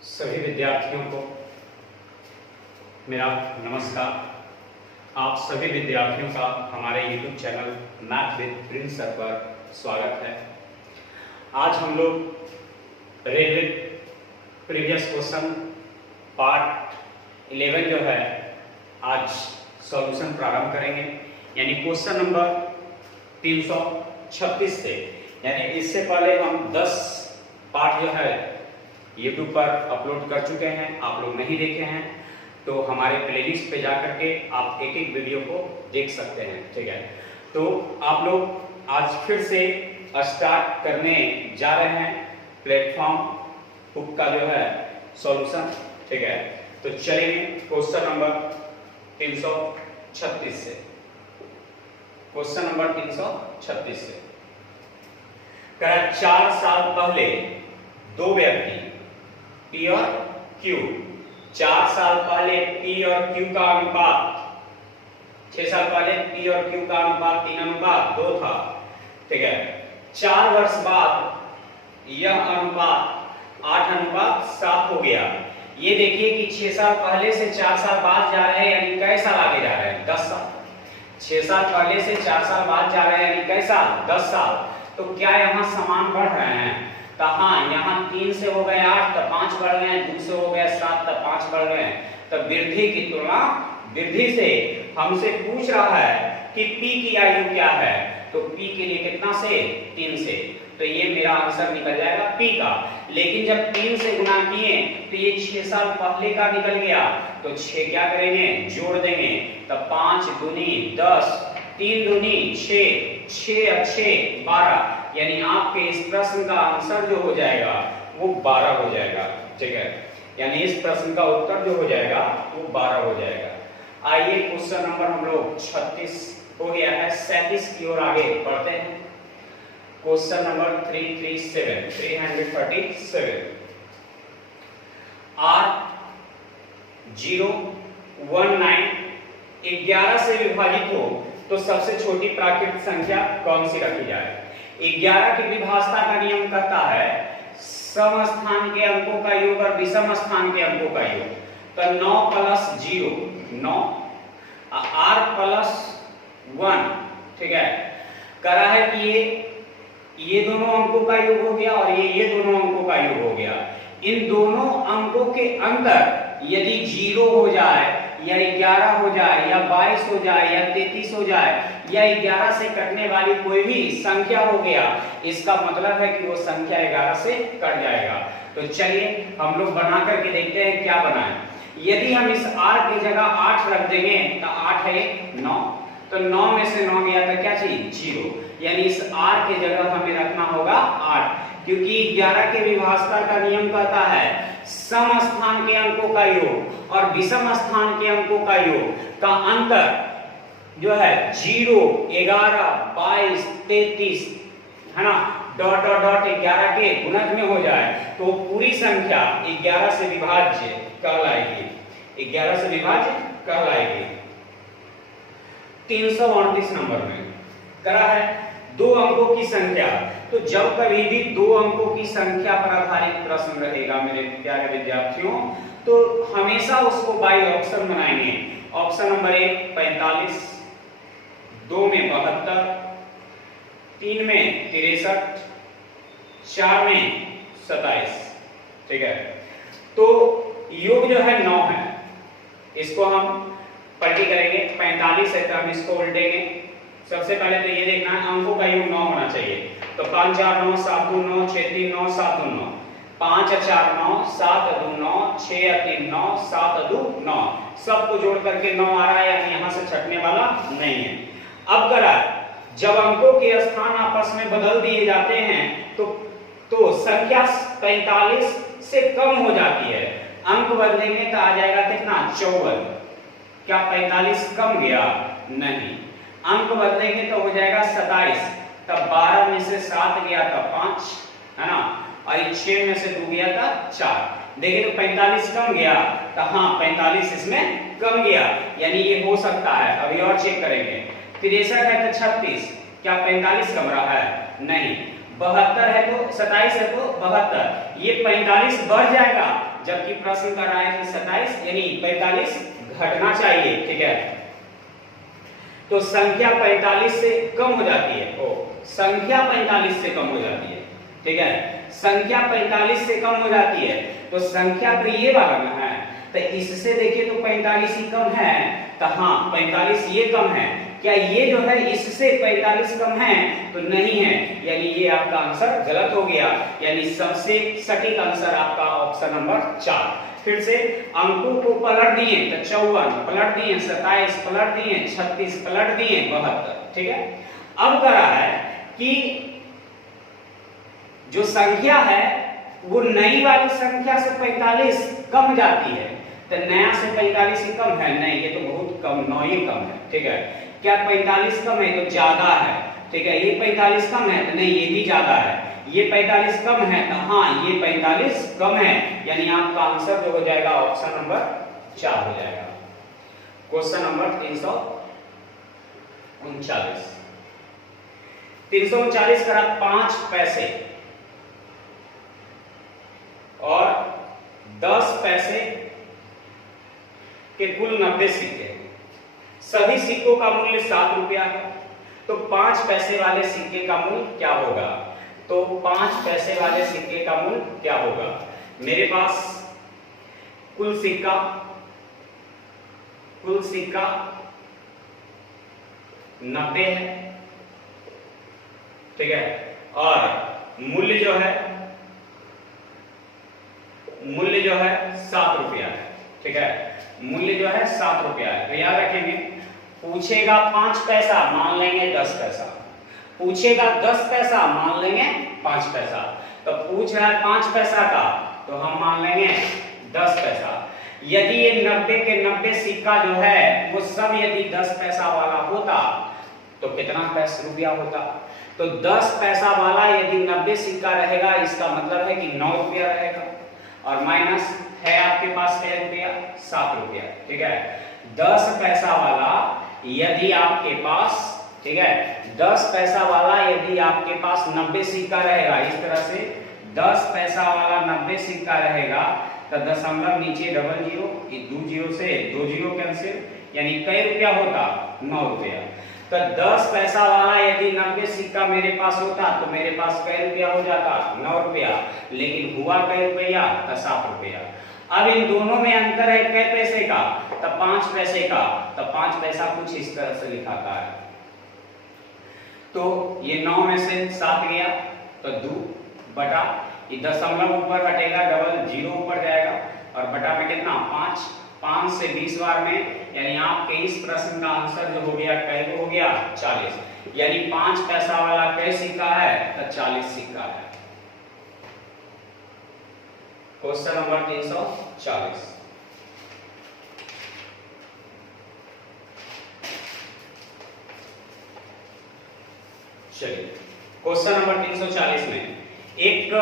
सभी विद्यार्थियों को मेरा नमस्कार। आप सभी विद्यार्थियों का हमारे YouTube channel math with Prince sir पर स्वागत है। आज हम लोग रेलवे प्रीवियस क्वेश्चन पार्ट 11 जो है आज सॉल्यूशन प्रारंभ करेंगे, यानी क्वेश्चन नंबर 336 से। यानी इससे पहले हम 10 पार्ट जो है YouTube पर अपलोड कर चुके हैं। आप लोग नहीं देखे हैं तो हमारे प्लेलिस्ट पे जाकर के आप एक एक वीडियो को देख सकते हैं, ठीक है। तो आप लोग आज फिर से स्टार्ट करने जा रहे हैं प्लेटफॉर्म बुक का जो है सॉल्यूशन, ठीक है। तो चलिए क्वेश्चन नंबर 336 से, क्वेश्चन नंबर 336 से कह 4 साल पहले दो व्यक्ति P और Q, 4 साल पहले P और Q का अनुपात, 6 साल पहले P और Q का अनुपात 3:2 था, ठीक है। 4 वर्ष बाद यह अनुपात 8:7 हो गया। ये देखिए कि 6 साल पहले से 4 साल बाद जा रहे हैं, यानी कै साल आगे जा रहे हैं? 10 साल। 6 साल पहले से 4 साल बाद जा रहे हैं, यानी कै साल? 10 साल। तो क्या यहाँ समान बढ़ रहे हैं? तो हाँ, यहाँ 3 से हो गए 8, तो 5 बढ़ गए, 2 से हो गया 7, तो 5 बढ़ गए। तो वृद्धि की तुलना वृद्धि से हमसे पूछ रहा है कि P की आयु क्या है, तो P के लिए कितना से? 3 से। तो ये मेरा आंसर निकल जाएगा P का। लेकिन जब 3 से गुना किए तो ये 6 साल पहले का निकल गया, तो 6 क्या करेंगे? जोड़ देंगे। तो 5 दूनी 10, 3 दूनी 6, 6 और 6 12, यानी आपके इस प्रश्न का आंसर जो हो जाएगा वो 12 हो जाएगा, ठीक है। यानी इस प्रश्न का उत्तर जो हो जाएगा वो 12 हो जाएगा। आइए क्वेश्चन नंबर हम लोग 36 हो गया है, 37 की ओर आगे बढ़ते हैं। क्वेश्चन नंबर 337 R019 11 से विभाजित हो तो सबसे छोटी प्राकृतिक संख्या कौन सी रखी जाए? 11 की विभाजता का नियम कहता है सम स्थान के अंकों का योग और विषम स्थान के अंकों का योग। तो 9 + 0 9, R + 1, ठीक है। करा है कि ये दोनों अंकों का योग हो गया और ये दोनों अंकों का योग हो गया। इन दोनों अंकों के अंतर यदि 0 हो जाए या 11 हो जाए या 22 हो जाए या 33 हो जाए या 11 से कटने वाली कोई भी संख्या हो गया, इसका मतलब है कि वो संख्या 11 से कट जाएगा। तो चलिए हम लोग बना करके देखते हैं क्या बना है। यदि हम इस R की जगह 8 रख देंगे तो 8 है 9, तो 9 में से 9 गया तो क्या चीज? 0। यानी इस R की जगह हमें रखना होगा 8, क्योंकि 11 के विभाजता का नियम कहता है सम स्थान के अंकों का योग और विषम स्थान के अंकों का योग का अंतर जो है 0, 11, 22, 33 है ना, डॉट डॉट डॉट 11 के गुणक में हो जाए तो पूरी संख्या 11 से विभाज्य कहलाएगी, 11 से विभाज्य कहलाएगी। 338 नंबर में करा है 2 अंकों की संख्या। तो जब कभी भी 2 अंकों की संख्या पर आधारित प्रश्न रहेगा मेरे प्यारे विद्यार्थियों, तो हमेशा उसको बाई ऑप्शन बनाएंगे। ऑप्शन नंबर 1 45, 2 में 72, 3 में 63, 4 में 27, ठीक है। तो योग जो है 9 है, इसको हम पलटी करेंगे। 45 है तो हम इसको उल्टेंगे। सबसे पहले तो ये देखना है अंकों का योग 9 होना चाहिए। तो 5 4 9, 7 2 9, 6 3 9, 7 2 9, 5 4 9, 7 2 9, 6 3 9, 7 2 9, सबको जोड़ करके 9 आ रहा है, यानी यहाँ से छटने वाला नहीं है। अब करा जब अंकों के स्थान आपस में बदल दिए जाते हैं तो संख्या 45 से कम हो जाती है। अंक बदलेंगे तो आ जाएगा कितना? 54। क्या 45 कम गया? नहीं। अंक बदलेंगे तो हो जाएगा 27। तब 12 में से 7 गया तो 5 है ना, और 6 में से 2 गया था 4। देखिए तो 45 कम गया, तो हाँ 45 इसमें कम गया, यानी ये हो सकता है। अभी और चेक करेंगे। 63 है तो 36, क्या 45 कम रहा है? नहीं। 72 है तो 27 है तो 72, ये 45 बढ़ जाएगा जबकि प्रश्न कर रहा है कि 27 यानी 45 घटना चाहिए। ठीक है, तो संख्या 45 से कम हो जाती है। संख्या 45 से कम हो जाती है। ठीक है, संख्या 45 से कम हो जाती है, तो संख्या तो ये वाला ना है, तो इससे देखिए तो 45 ही कम है, तो हाँ 45 ये कम है। क्या ये जो है इससे 45 कम है? तो नहीं है, यानी ये आपका आंसर गलत हो गया। यानी सबसे सटीक आंसर आपका ऑप्शन नंबर 4। फिर से अंकों को पलट दिए तो 54 पलट दिए, 27 पलट दिए, 36 पलट दिए, 72। ठीक है, अब कह रहा है कि जो संख्या है वो नई वाली संख्या से 45 कम जाती है, तो नया से 45 ही कम है? नहीं, ये तो बहुत कम, 9 ही कम है। ठीक है, क्या 45 कम है? तो ज्यादा है। ठीक है, ये 45 कम है? तो नहीं, ये भी ज्यादा है। ये 45 कम है? तो हाँ ये 45 कम है, यानी आपका आंसर जो हो जाएगा ऑप्शन नंबर 4 हो जाएगा। Question number 339। 339 करा 5 पैसे और 10 पैसे के कुल 90 सिक्के, सभी सिक्कों का मूल्य 7 रुपया है, तो 5 पैसे वाले सिक्के का मूल्य क्या होगा? तो 5 पैसे वाले सिक्के का मूल्य क्या होगा? मेरे पास कुल सिक्का 90 है। ठीक है, और मूल्य जो है 7 रुपया है। ठीक है, मूल्य जो है 7 रुपया है। तो याद रखेंगे, पूछेगा 5 पैसा मान लेंगे 10 पैसा, पूछेगा 10 पैसा मान लेंगे 5 पैसा। तो पूछ रहा है 5 पैसा का, तो हम मान लेंगे 10 पैसा। यदि ये 90 के 90 सिक्का जो है वो सब यदि 10 पैसा वाला होता तो कितना पैसा रुपया होता? तो 10 पैसा वाला यदि 90 सिक्का रहेगा, इसका मतलब है कि 9 रुपया रहेगा, और माइनस है आपके पास क्या रुपया? 7 रुपया। ठीक है, 10 पैसा वाला यदि आपके पास, ठीक है, 10 पैसा वाला यदि आपके पास 90 सिक्का रहेगा, इस तरह से 10 पैसा वाला 90 सिक्का रहेगा, तो दशमलव नीचे डबल जीरो, 2 जीरो से 2 जीरो कैंसिल, यानी कई रुपया होता? 9 रुपया। तो 10 पैसा वाला यदि 90 सिक्का मेरे पास होता तो मेरे पास कई रुपया हो जाता? 9 रुपया। लेकिन हुआ कई रुपया? तो 7 रुपया। अब इन दोनों में अंतर है कै पैसे का? तो 5 पैसे का। तो 5 पैसा कुछ इस तरह से लिखाता है, तो ये 9 में से 7 गया तो 2 बटा, ये दशमलव ऊपर हटेगा, डबल जीरो ऊपर जाएगा, और बटा में कितना? 5। 5 से 20 बार में, यानी आपके इस प्रश्न का आंसर जो हो गया कै हो गया? 40। यानी 5 पैसा वाला कै सिक्का है? तो 40 सिक्का है। Question number 340। चलिए, क्वेश्चन नंबर 340 में एक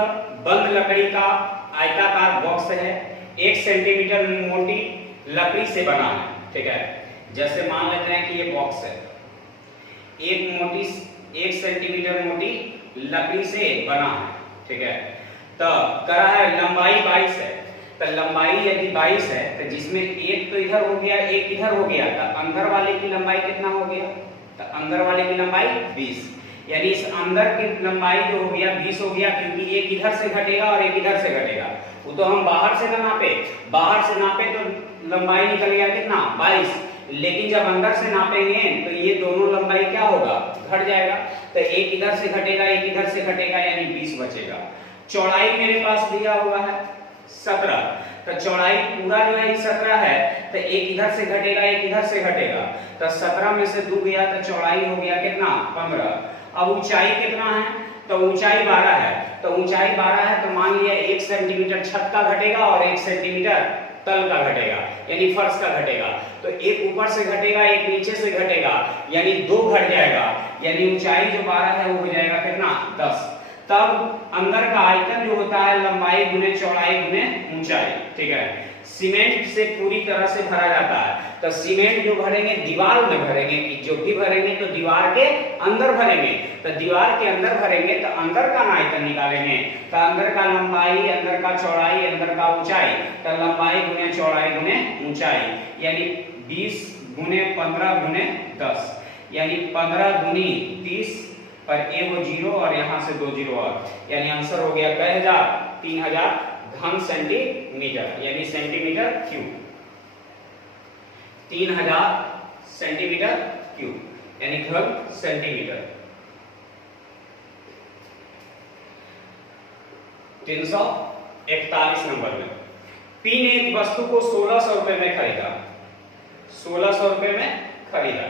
बंद लकड़ी का आयताकार बॉक्स है, 1 सेंटीमीटर मोटी लकड़ी से बना है। ठीक है, जैसे मान लेते हैं कि ये बॉक्स है, 1 सेंटीमीटर मोटी लकड़ी से बना है। ठीक है, तो करा है लंबाई 22 है, तो लंबाई यदि 22 है तो जिसमें एक तो इधर हो गया, एक इधर हो गया, तो अंदर वाले की लंबाई कितना हो गया? तो अंदर वाले की लंबाई 20, यानी इस अंदर की लंबाई जो हो गया 20 हो गया, क्योंकि एक इधर से घटेगा और एक इधर से घटेगा। वो तो हम बाहर से ना नापे, बाहर से नापे तो लंबाई निकल गया कितना? 22, लेकिन जब अंदर से नापेंगे तो ये दोनों लंबाई क्या होगा? घट जाएगा। तो एक इधर से घटेगा, एक इधर से घटेगा, यानी 20 बचेगा। चौड़ाई मेरे पास दिया हुआ है 17, तो चौड़ाई पूरा जो है 17 है, तो एक इधर से घटेगा, एक इधर से घटेगा, तो 17 में से 2 गया तो चौड़ाई हो गया कितना? 15। अब ऊंचाई कितना है? तो ऊंचाई 12 है, तो ऊंचाई 12 है तो मान लिया 1 सेंटीमीटर छत का घटेगा और 1 सेंटीमीटर तल का घटेगा, यानी फर्श का घटेगा। तो एक ऊपर से घटेगा, एक नीचे से घटेगा, यानी 2 घट जाएगा, यानी ऊंचाई जो 12 है वो हो जाएगा कितना? 10। तब अंदर का आयतन जो होता है लंबाई गुने चौड़ाई गुने ऊंचाई, ठीक है। सीमेंट से पूरी तरह से भरा जाता है, तो सीमेंट जो भरेंगे दीवार में भरेंगे, कि जो भी भरेंगे तो दीवार के अंदर भरेंगे, तो दीवार के अंदर भरेंगे तो अंदर का आयतन निकालेंगे, तो अंदर का लंबाई, अंदर का चौड़ाई, अंदर का ऊंचाई, तो लंबाई गुने चौड़ाई गुने ऊंचाई, यानी 20 गुने 15 गुने 10, यानी 15 दूनी 30 पर एगो जीरो और यहाँ से 2 जीरो और, यानी आंसर हो गया कई हजार 3000 घन सेंटीमीटर, यानी सेंटीमीटर क्यूब, 3000 सेंटीमीटर क्यूब, यानी घन सेंटीमीटर। 341 नंबर में पी ने एक वस्तु को 1600 रुपए में खरीदा, 1600 रुपए में खरीदा,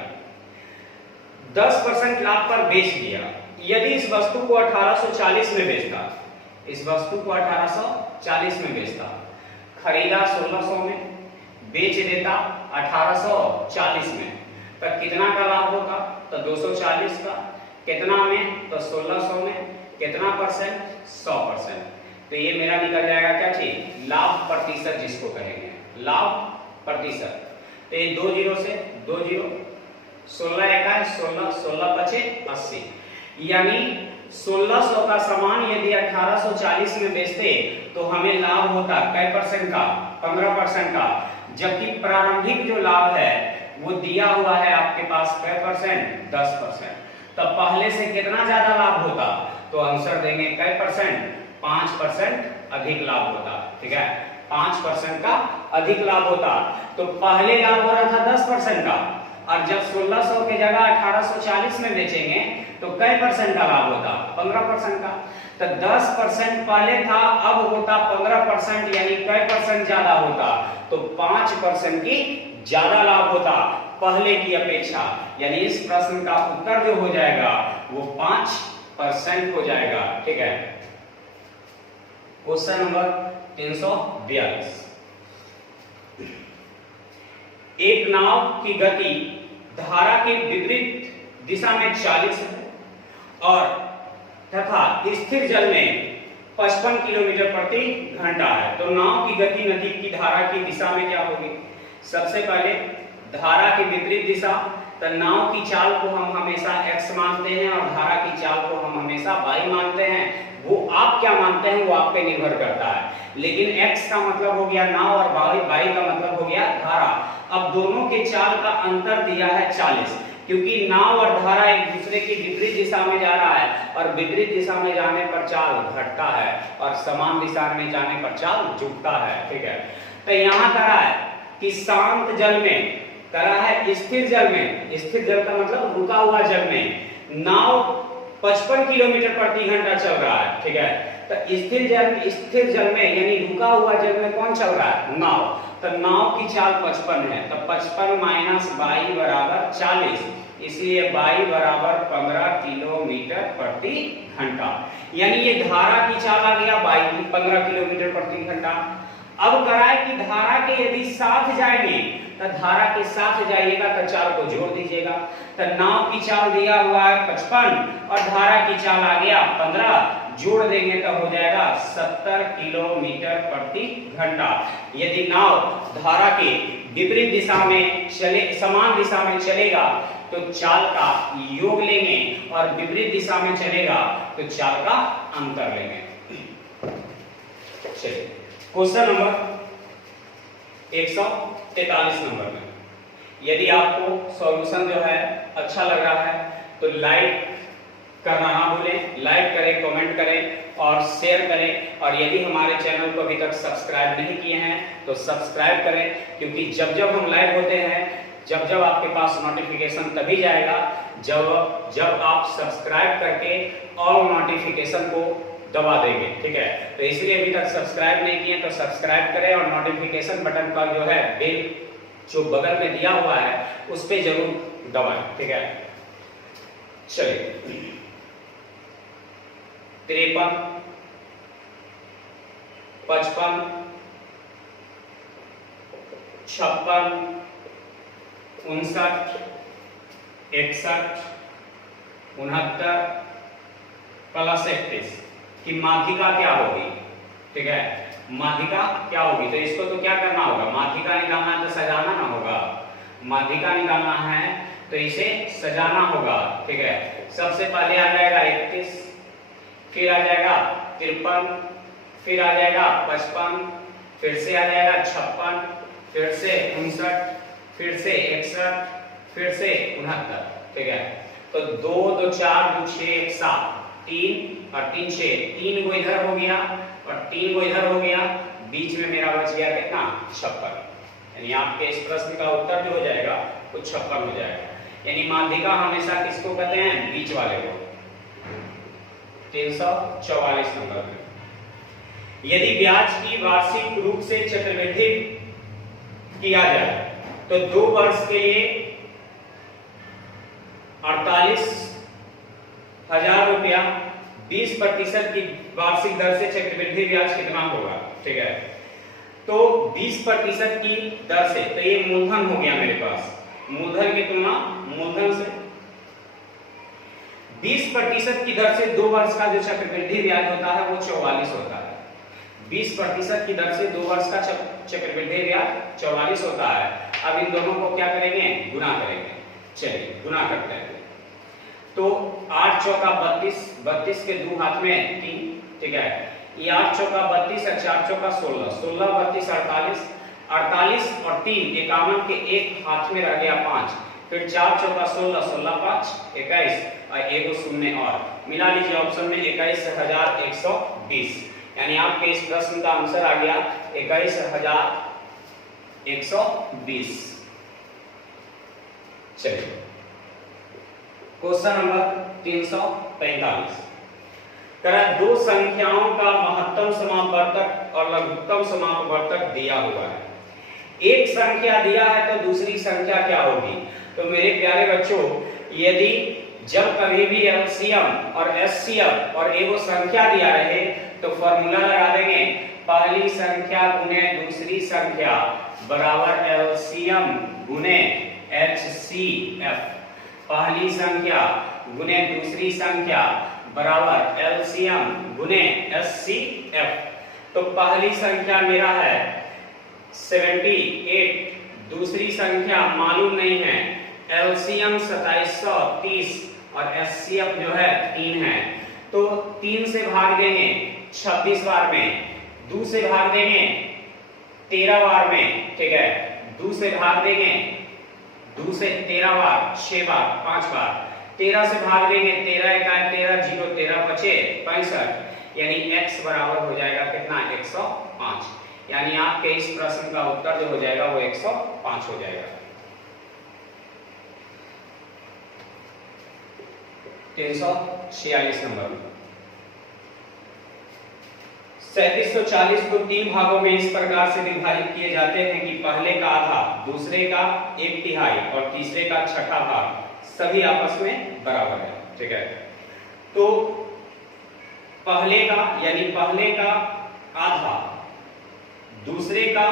10% लाभ पर बेच दिया। यदि इस वस्तु को 1840 में बेचता, इस वस्तु को 1840 में बेचता, खरीदा 1600 में, बेच देता 1840 में, तो कितना का लाभ होता? तो 240 का, कितना में? तो 1600 में, कितना परसेंट? 100%। तो ये मेरा निकल जाएगा क्या चीज? लाभ प्रतिशत जिसको कहेंगे, लाभ प्रतिशत। तो ये 2 जीरो से 2 जीरो, 16 एका 16, 16 बचे 80, यानी 1600 का सामान यदि 1840 में बेचते तो हमें लाभ होता कै परसेंट का? 15% का, जबकि प्रारंभिक जो लाभ है वो दिया हुआ है आपके पास कै परसेंट? 10%। तब पहले से कितना ज्यादा लाभ होता? तो आंसर देंगे कै परसेंट? 5% अधिक लाभ होता, ठीक है, 5% का अधिक लाभ होता। तो पहले लाभ हो रहा था 10% का, और जब 1600 के जगह 1840 में बेचेंगे तो कै परसेंट का लाभ होता? 15% का। तो 10% पहले था, अब होता 15%, यानी कै परसेंट ज्यादा होता? तो 5% की ज्यादा लाभ होता पहले की अपेक्षा, यानी इस प्रश्न का उत्तर जो हो जाएगा वो 5% हो जाएगा, ठीक है। क्वेश्चन नंबर 342, एक नाव की गति धारा के विपरीत दिशा में 40 है और तथा स्थिर जल में 55 किलोमीटर प्रति घंटा है, तो नाव की गति नदी की धारा की दिशा में क्या होगी? सबसे पहले धारा की विपरीत दिशा, तो नाव की चाल को हम हमेशा x मानते हैं और धारा की चाल को हम हमेशा y मानते हैं। वो आप क्या मानते हैं वो आप पे निर्भर करता है, लेकिन x का मतलब हो गया नाव और y का मतलब हो गया धारा। अब दोनों के चाल का अंतर दिया है 40, क्योंकि नाव और धारा एक दूसरे की विपरीत दिशा में जा रहा है, और विपरीत दिशा में जाने पर चाल घटता है और समान दिशा में जाने पर चाल झुकता है, ठीक है। तो यहाँ करा है कि शांत जल में, करा है स्थिर जल में, स्थिर जल का मतलब रुका हुआ जल में नाव 55 किलोमीटर प्रति घंटा चल रहा है, ठीक है। तो स्थिर जल में यानी रुका हुआ जल में कौन चल रहा है? नाव। तो नाव की चाल 55 है, तो 55 माइनस 22 बराबर 40, इसलिए 22 बराबर 15 किलोमीटर प्रति घंटा, यानी ये धारा की चाल आ गया 15 किलोमीटर प्रति घंटा। अब कराए कि धारा के यदि साथ जाएंगे, तो धारा के साथ जाइएगा तो चाल को जोड़ दीजिएगा, तो नाव की चाल दिया हुआ है 55 और धारा की चाल आ गया 15, जोड़ देंगे तो हो जाएगा 70 किलोमीटर प्रति घंटा। यदि नाव धारा के विपरीत दिशा में चले, समान दिशा में चलेगा तो चाल का योग लेंगे, और विपरीत दिशा में चलेगा तो चाल का अंतर लेंगे। चलिए क्वेश्चन नंबर 143 नंबर में, यदि आपको सॉल्यूशन जो है अच्छा लग रहा है तो लाइक करना ना भूलें, लाइक करें, कमेंट करें और शेयर करें, और यदि हमारे चैनल को अभी तक सब्सक्राइब नहीं किए हैं तो सब्सक्राइब करें, क्योंकि जब जब हम लाइव होते हैं, जब जब आपके पास नोटिफिकेशन तभी जाएगा जब आप सब्सक्राइब करके ऑल नोटिफिकेशन को दबा देंगे, ठीक है। तो इसलिए अभी तक सब्सक्राइब नहीं किए तो सब्सक्राइब करें, और नोटिफिकेशन बटन का जो है बेल जो बगल में दिया हुआ है उस पे जरूर दबाएं, ठीक है। चलिए 53, 55, 56, 59, 61, 69 प्लस 31, कि माध्यिका क्या होगी, ठीक है, माध्यिका क्या होगी। तो इसको तो क्या करना होगा, माध्यिका निकालना है तो सजाना ना होगा, माध्यिका निकालना है तो इसे सजाना होगा, ठीक है। सबसे पहले आ जाएगा 31, फिर आ जाएगा 53, फिर आ जाएगा 55, फिर से आ जाएगा 56, फिर से 59, फिर से 61, फिर से 69, ठीक है। तो 2 2 4 2 6 1 7, 3 और 3 6, 3 को इधर हो गया और 3 को इधर हो गया, बीच में मेरा बच गया कितना, 56। यानी आपके इस प्रश्न का उत्तर जो हो जाएगा वो 56 हो जाएगा। यानी माध्यिका हमेशा किसको कहते हैं, बीच वाले को। 344 नंबर में, यदि ब्याज की वार्षिक रूप से चक्रवृद्धि किया जाए तो 2 वर्ष के लिए 48,000 रुपया 20% की वार्षिक दर से चक्रवृद्धि ब्याज कितना होगा, ठीक है। तो 20% की दर से, तो ये मूलधन हो गया मेरे पास, मूलधन की तुलना मूलधन से 20% की दर से 2 वर्ष का जो चक्रवृद्धि ब्याज होता है वो 44 होता है। 20% की दर से 2 वर्ष का चक्रवृद्धि ब्याज 44 होता है। अब इन दोनों को क्या करेंगे, गुना करेंगे। चलिए गुना करते हैं। तो 8 चौका 32, 32 के 2 हाथ में 3, ठीक है। ये 8 चौका 32 और 4 चौका 16, 16 32 48, 48 और 3 51 के एक हाथ में रह गया 5, फिर 4 चौका 16, 16 5 21 और एगो शून्य और मिला लीजिए ऑप्शन में 21,120। यानी आपके इस प्रश्न का आंसर आ गया 21,120। चलिए क्वेश्चन नंबर 345, करा दो संख्याओं का महत्तम समापवर्तक और लघुत्तम समापवर्तक दिया हुआ है। एक संख्या दिया है तो दूसरी संख्या क्या होगी। तो मेरे प्यारे बच्चों, यदि जब कभी भी एलसीएम और एचसीएफ और एगो संख्या दिया रहे तो फॉर्मूला लगा देंगे, पहली संख्या गुने दूसरी संख्या बराबर एलसीएम गुने एचसीएफ, पहली संख्या गुने दूसरी संख्या बराबर एलसीएम गुने एचसीएफ। तो पहली संख्या मेरा है 78, दूसरी संख्या मालूम नहीं है, एलसीएम 2730 और एचसीएफ जो है 3 है। तो 3 से भाग देंगे 26 बार में, 2 से भाग देंगे 13 बार में, ठीक है, 2 से भाग देंगे 2 से 13 बार 6 बार 5 बार, 13 से भाग देंगे 13 1 13 0 13 बचे 65, यानी x बराबर हो जाएगा कितना 105। यानी आपके इस प्रश्न का उत्तर जो हो जाएगा वो 105 हो जाएगा। 346 नंबर में 3740 को 3 भागों में इस प्रकार से विभाजित किए जाते हैं कि पहले का आधा, दूसरे का 1/3 और तीसरे का 1/6 भाग सभी आपस में बराबर है, ठीक है। तो पहले का यानी पहले का आधा, दूसरे का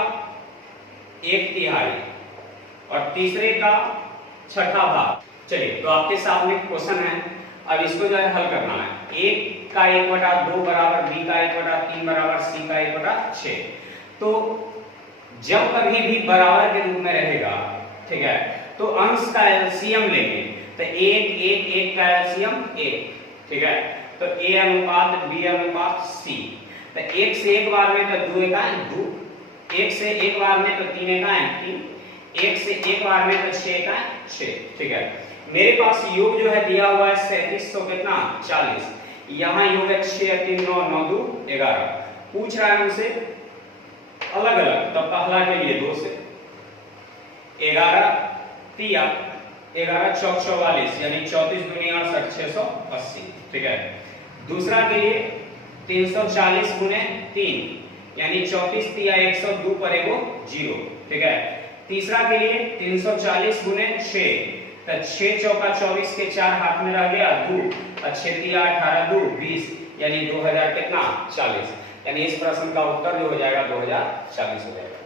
1/3 और तीसरे का 1/6 भाग। चलिए तो आपके सामने क्वेश्चन है, अब इसको जो है हल करना है। a का 1/2 बराबर b का 1/3 बराबर c का 1/6। तो जब कभी भी बराबर के रूप में रहेगा, ठीक है, तो अंश का एलसीएम लेंगे। तो 1 1 1 का एलसीएम 1, ठीक है। तो a अनुपात b अनुपात c। तो 1 से 1 बार में तो 2 1 2, 1 से 1 बार में तो 3 1 3, 1 से 1 बार में तो 6 1 6, ठीक है। मेरे पास योग जो है दिया हुआ है 3700 कितना 40, यहाँ योग है 6 3 9 9 2 11। पूछ रहा है हमसे अलग अलग, तो पहला के लिए 2 से 11 3 11 चौक 44 यानी 34 दूनी 68 680, ठीक है। दूसरा के लिए 340 गुने 3 यानी 34 3 102 पर एगो 0, ठीक है। तीसरा के लिए 340 गुने 6, तो 6 चौका 24 के 4 हाथ में रह गया 2 और 6 3 18 2 20 यानी 2000 कितना 40। यानी इस प्रश्न का उत्तर जो हो जाएगा 2040 हो जाएगा।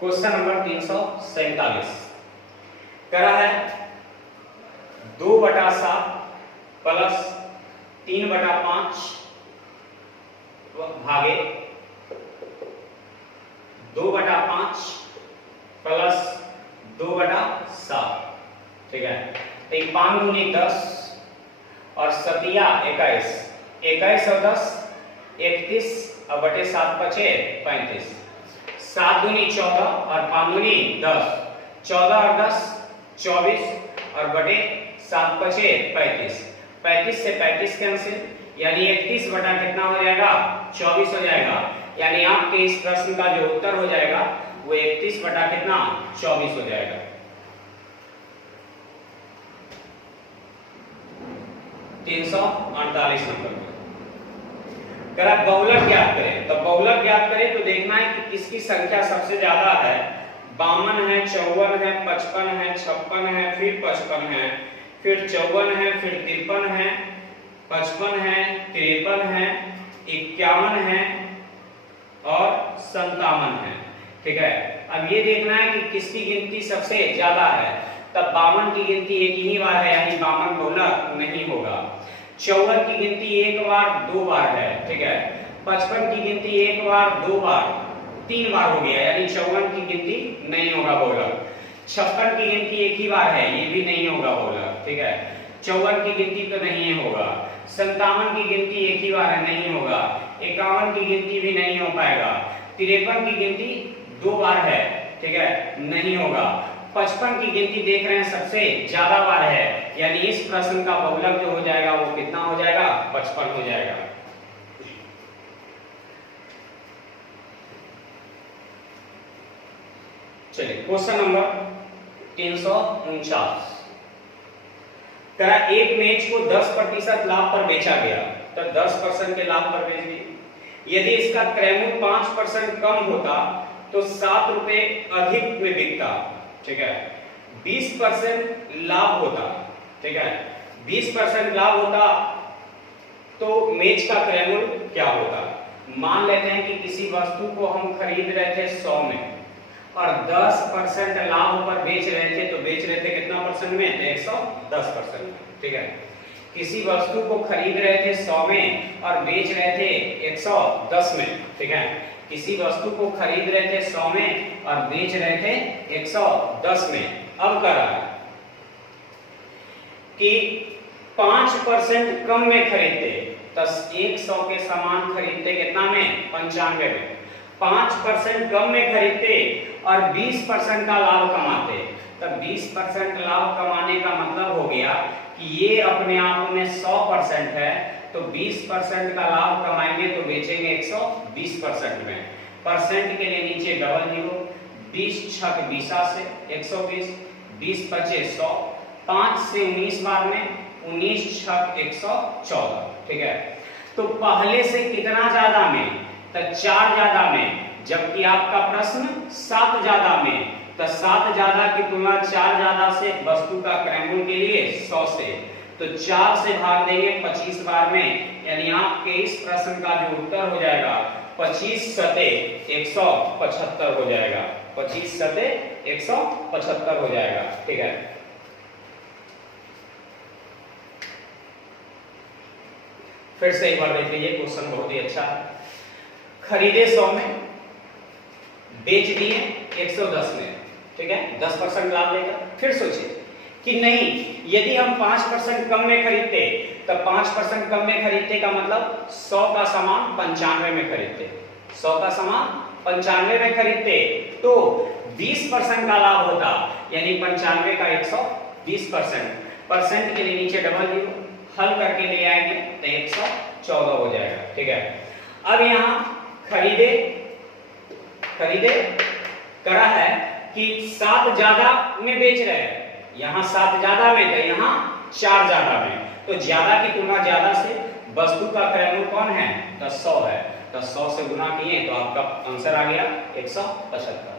क्वेश्चन नंबर 347 करा है 2/7 प्लस 3/5 भागे 2/5 प्लस 2/7, ठीक है। तो 5 दूनी 10 और 7 21, 21 और 10 31 और बटे 7 बचे 35, 7 दूनी 14 और 5 दूनी 10, 14 और 10 24 और बटे 7 बचे 35, 35 से 35 कैंसिल, यानी 31 बटा कितना हो जाएगा 24 हो जाएगा। यानी आपके इस प्रश्न का जो उत्तर हो जाएगा वो 31 बटा कितना 24 हो जाएगा। तीन सौ 48 नंबर अगर आप बहुलक ज्ञात करें तो बहुलक ज्ञात करें तो देखना है कि किसकी संख्या सबसे ज्यादा है। 52 है, 54 है, 55 है, 56 है, फिर 55 है, फिर 54 है, फिर 53 है, 55 है, 53 है, 51 है और 57 है, ठीक है। अब ये देखना है कि किसकी गिनती सबसे ज्यादा है। तब 52 की गिनती एक ही बार है, यानी 52 बहुलक नहीं होगा। 54 की गिनती एक बार 2 बार है, ठीक है। 55 की गिनती एक बार 2 बार 3 बार हो गया, यानी 54 की गिनती नहीं होगा बहुलक। 56 की गिनती एक ही बार है, ये भी नहीं होगा बहुलक, ठीक है। 54 की गिनती तो नहीं होगा। 57 की गिनती एक ही बार है, नहीं होगा। 51 की गिनती भी नहीं हो पाएगा। 53 की गिनती 2 बार है, ठीक है, नहीं होगा। 55 की गिनती देख रहे हैं सबसे ज्यादा बार है, यानी इस प्रश्न का बहुलक जो हो जाएगा वो कितना हो जाएगा 55 हो जाएगा। चलिए क्वेश्चन नंबर 349। एक मेज को 10% लाभ पर बेचा गया, तो 10% के लाभ पर बेच दी। यदि इसका क्रय 5% कम होता तो 7 रुपए अधिक में बिकता, ठीक है। 20% लाभ होता, ठीक है, 20% लाभ होता तो मेज का क्रय मूल्य क्या होता। मान लेते हैं कि किसी वस्तु को हम खरीद रहे थे 100 में और 10% लाभ पर बेच रहे थे, तो बेच रहे थे कितना परसेंट में 110% में, ठीक है। किसी वस्तु को खरीद रहे थे 100 में और बेच रहे थे 110 में, ठीक है। किसी वस्तु को खरीद रहे थे 100 में और बेच रहे थे 110 में। अब करा कि 5% कम में खरीदते तो 100 के सामान खरीदते कितना में 95 में। 5% कम में खरीदते और 20% का लाभ कमाते, तब 20% लाभ कमाने का मतलब हो गया कि ये अपने आप में 100% है, तो 20% का लाभ कमाएंगे तो बेचेंगे 120% में। परसेंट के लिए नीचे डबल जीरो, 20 छक 20 से 120, 20 पचे 100, 5 से 19 बार में 19 छक 114, ठीक है। तो पहले से कितना ज्यादा में, तो 4 ज्यादा में, जबकि आपका प्रश्न 7 ज्यादा में, तो 7 ज्यादा की तुलना 4 ज्यादा से वस्तु का क्रय मूल्य के लिए 100 से, तो 4 से भाग देंगे 25 बार में, यानी आपके इस प्रश्न का जो उत्तर हो जाएगा 25 सते 175 हो जाएगा। 25 सते 175 हो जाएगा, ठीक है। फिर से एक बार देख लीजिए, क्वेश्चन बहुत ही अच्छा है। खरीदे 100 में, बेच दिए 110 में, ठीक है, 10% लाभ लेगा। फिर सोचिए कि नहीं, यदि हम 5% कम में खरीदते तो 5% कम में खरीदते का मतलब 100 का सामान 95 में खरीदते, 100 का सामान 95 में खरीदते तो 20% का लाभ होता, यानी 95 का 120%। परसेंट के लिए नीचे डबल जीरो, हल करके ले आएंगे तो 114 हो जाएगा, ठीक है। अब यहाँ खरीदे करा है कि 7 ज्यादा में बेच रहे हैं, यहाँ 7 ज्यादा में, तो यहाँ 4 ज्यादा में, तो ज्यादा की तुलना ज्यादा से वस्तु का क्रय मूल्य कौन है, तो 100 है, तो 100 से गुना किए तो आपका आंसर आ गया 175।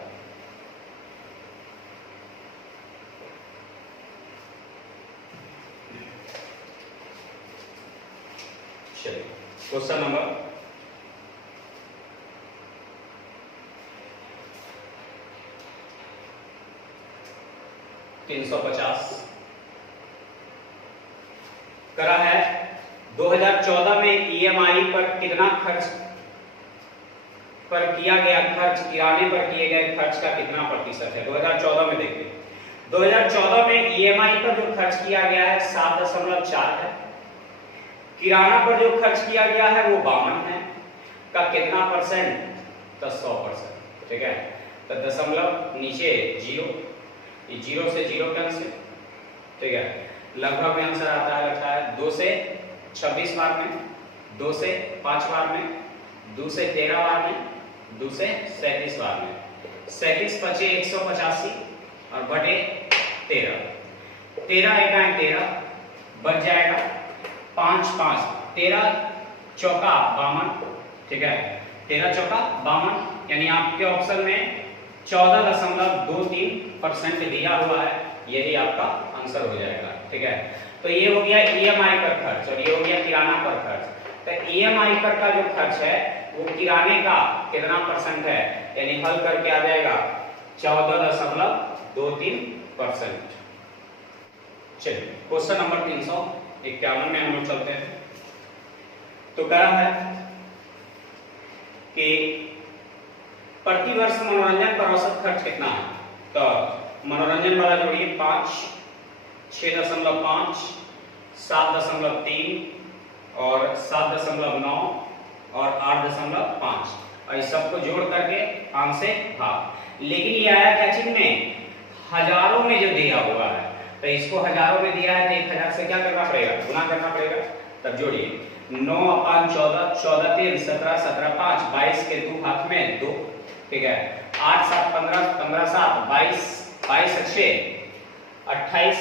चलिए क्वेश्चन नंबर 350। करा है 2014 में ईएमआई पर कितना खर्च पर किया गया खर्च, किराने पर किए गए खर्च का कितना प्रतिशत है। 2014 में देखिए 2014 में ईएमआई पर जो खर्च किया गया है 7.4 है, किराना पर जो खर्च किया गया है वो 52 है, का कितना परसेंट, तो 100%। ठीक है, तो दशमलव नीचे जीरो, ये जीरो से जीरो कैंसिल। ठीक है, लगभग में आंसर आता है, लगता है 2 से 26 बार में, 2 से 5 बार में, 2 से 13 बार में, 2 से 37 बार में। 37 पचे 185 और बटे 13, 13 एकाएं 13 बच जाएगा 5 5, 13 चौका 52। ठीक है, 13 चौका 52, यानी आपके ऑप्शन में 14.23% दिया हुआ है, यही आपका आंसर हो जाएगा। ठीक है, तो ये हो गया ईएमआई पर खर्च और ये हो गया किराना पर खर्च। तो ईएमआई पर का जो खर्च है वो किराने का कितना परसेंट है, यानी हल करके आ जाएगा 14.23%। चलिए क्वेश्चन नंबर 351 में हम लोग चलते हैं। तो कह रहा है कि प्रतिवर्ष मनोरंजन पर औसत खर्च कितना है। तो मनोरंजन वाला जोड़िए 5, 6.5, 7.3 और 7.9 और 8.5 और इस सबको जोड़ करके 5 से भाग। लेकिन ये आया क्या चीज में, हजारों में जो दिया हुआ है, तो इसको हजारों में दिया है तो 1000 से क्या करना पड़ेगा, गुना करना पड़ेगा। तब जोड़िए 9/14, 14 3 17, 17 5, 22 के 2 हाथ में 2। ठीक है, 8 7 15, 15 7 22, 22 6 28,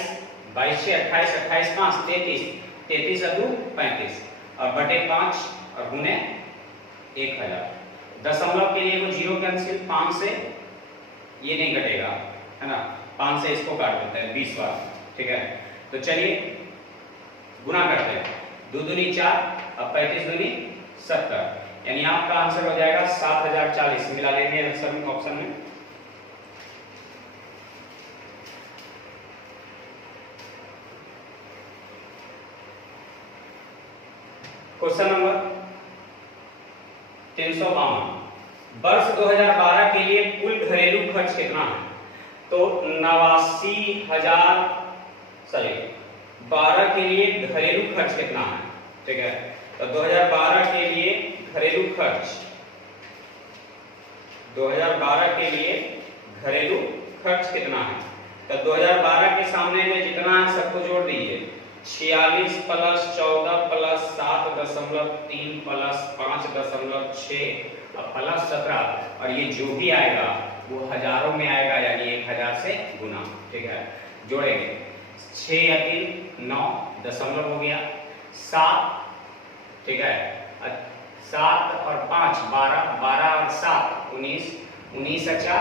22 6 28, 28 5 33, 33 2 35 और बटे 5 और गुने 1000। दशमलव के लिए वो जीरो कैंसिल, 5 से ये नहीं कटेगा, है ना, 5 से इसको काट देते हैं 20 बार। ठीक है, तो चलिए गुना करते हैं, 2 दूनी 4 और 35 दूनी 70, यानी आपका आंसर हो जाएगा 7040। मिला लेंगे आंसर में, ऑप्शन में। क्वेश्चन नंबर 352, वर्ष 2012 के लिए कुल घरेलू खर्च कितना है। तो 89,000, सॉरी 12 के लिए घरेलू खर्च कितना है। ठीक है, तो 2012 के लिए घरेलू खर्च, 2012 के लिए घरेलू खर्च कितना है। तो 2012 के सामने में जितना है सबको जोड़ दीजिए, 46 प्लस 14 प्लस 7.3 प्लस 5.6 और प्लस 17 और ये जो भी आएगा वो हजारों में आएगा, यानी 1000 से गुना। ठीक है, जोड़ेंगे 6 या 3 9 दशमलव हो गया 7। ठीक है, 7 और 5 12, 12 और 7 19, 19 अच्छा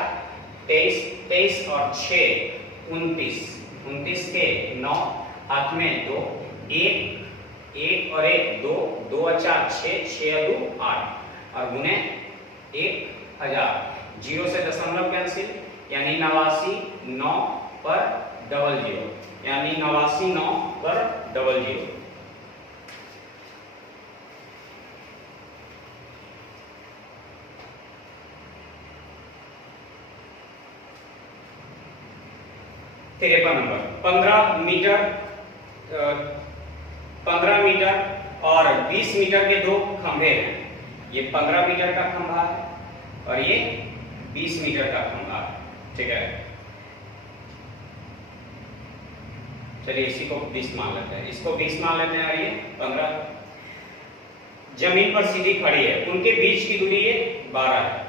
23, 23 और 6 29, 29 के 9 हाथ में 2, 1 1 और 1 2, 2 अच्छा 6, 6 2 8 और गुने 1000। जीरो से दशमलव कैंसिल, यानी 89 9 पर 00, यानी 89 9 पर 00। तिरपन नंबर 15 मीटर, 15 मीटर और 20 मीटर के दो खंभे हैं। ये 15 मीटर का खंभा है और ये 20 मीटर का खंभा है। ठीक है, चलिए इसी को 20 मान लेते हैं, इसको 20 मान लेते हैं और ये 15। जमीन पर सीधी खड़ी है, उनके बीच की दूरी ये 12 है।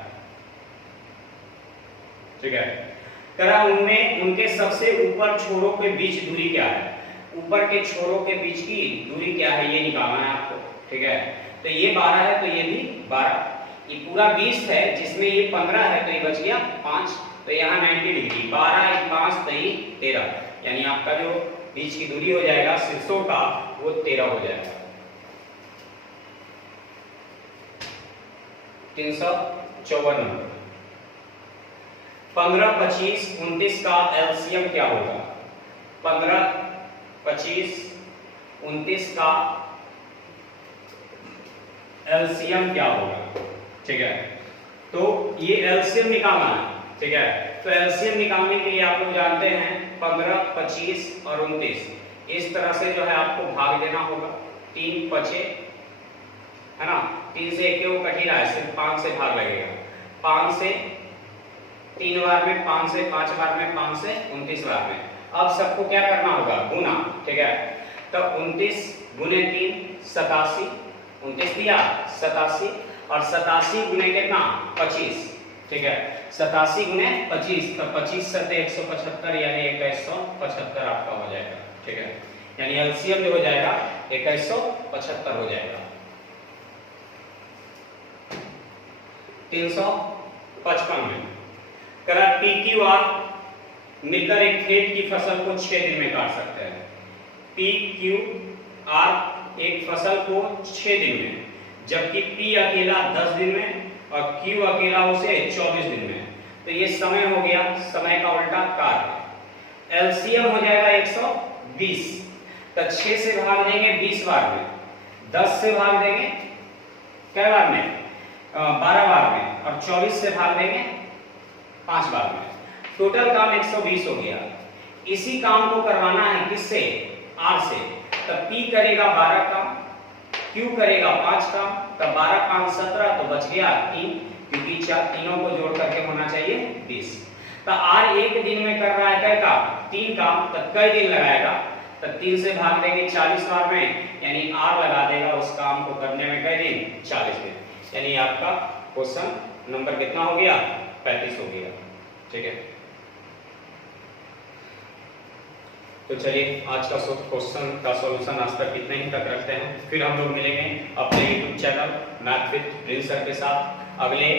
ठीक है, तरह उनमें उनके सबसे ऊपर छोरों के बीच दूरी क्या है, ऊपर के छोरों के बीच की दूरी क्या है ये निकालना है आपको। ठीक है, तो ये 12 है तो ये भी 12, ये पूरा 20 है जिसमें ये 15 है तो ये बच गया 5, तो यहाँ 90 डिग्री, 12 1 5 तो ये 13, यानी आपका जो बीच की दूरी हो जाएगा शीर्षों का वो 13 हो जाएगा। 354 नंबर 15 25 29 का एलसीएम क्या होगा। 15 25 29 का एलसीएम क्या होगा, ठीक है। तो ये एलसीएम निकालना है, ठीक है। तो एलसीएम निकालने के लिए आप लोग जानते हैं 15, 25 और 29 इस तरह से जो है आपको भाग देना होगा। 3 पचे है ना, 3 से 1 को कट ही रहा है, सिर्फ 5 से भाग लगेगा। 5 से 3 बार में, 5 से 5 बार में, 5 से 29 बार में। अब सबको क्या करना होगा, गुना, ठीक है। तो 29 गुने 3 87, 29 दिया 87 और 87 गुने कितना 25, ठीक है। 87 गुने 25 तो 25 सत्ते 175 यानी 2175 आपका हो जाएगा, ठीक है। यानी एलसीएम जो हो जाएगा 2175 हो जाएगा। 355 में करा PQR मिलकर एक खेत की फसल को 6 दिन में काट सकते हैं। PQR एक फसल को 6 दिन में, जबकि P अकेला 10 दिन में और Q अकेला उसे 24 दिन में। तो ये समय हो गया, समय का उल्टा कार्य। एलसीएम हो जाएगा 120, तो 6 से भाग देंगे 20 बार में, 10 से भाग देंगे कै बार में 12 बार में और 24 से भाग देंगे 5 बार में। टोटल काम 120 हो गया। इसी काम को करवाना है किससे, R से। तब P करेगा 12 काम, Q करेगा 5 काम, तब 12 5 17 तो बच गया 3, क्योंकि तीनों को जोड़ करके होना चाहिए 20। तो R एक दिन में कर रहा है कै काम, 3 काम, तब कई दिन लगाएगा, तब 3 से भाग देंगे 40 बार में, यानी R लगा देगा उस काम को करने में कै दिन, 40 दिन। यानी आपका क्वेश्चन नंबर कितना हो गया, 35 हो गया, ठीक है। तो चलिए आज का क्वेश्चन का सॉल्यूशन आज तक इतने ही तक रखते हैं। फिर हम लोग मिलेंगे अपने YouTube channel math with Prince sir के साथ अगले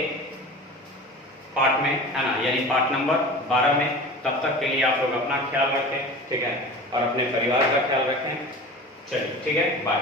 पार्ट में, है ना, यानी पार्ट नंबर 12 में। तब तक के लिए आप लोग अपना ख्याल रखें, ठीक है, और अपने परिवार का ख्याल रखें। चलिए ठीक है, बाय।